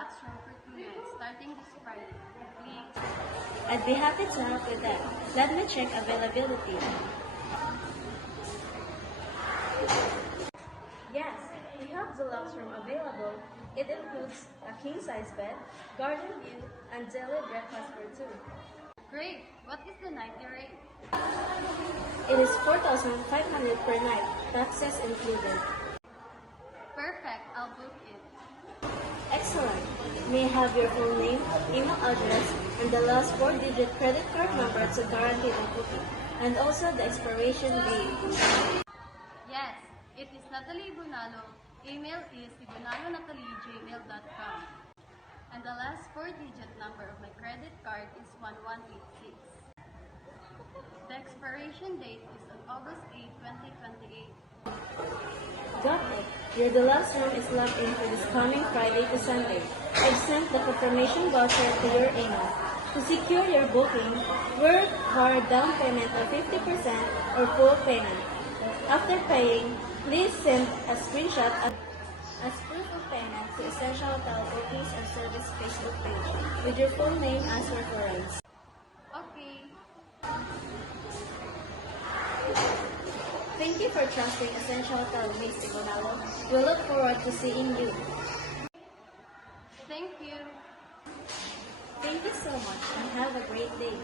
deluxe room for 2 nights starting this Friday. Please. I'd be happy to help with that. Let me check availability. Yes, we have deluxe room available. It includes a king-size bed, garden view, and daily breakfast for two. Great! What is the nightly rate? It is 4,500 per night, taxes included. Perfect, I'll book it. Excellent. May I have your full name, email address, and the last four-digit credit card number to guarantee the booking, and also the expiration date. Yes, it is Natalie Bunalo. Email is ibunalonatalie@gmail.com. And the last four-digit number of my credit card is 1186. The expiration date is on August 8, 2028. Got it. Your deluxe room is locked in for this coming Friday to Sunday. I've sent the confirmation voucher to your email. To secure your booking, work hard down payment of 50% or full payment. After paying, please send a screenshot as proof of payment to Essential Hotel Bookings and Service Facebook page with your full name as reference. Okay. Thank you for trusting Essential Hotel, Miss Ibonalo. We look forward to seeing you. Thank you. Thank you so much and have a great day.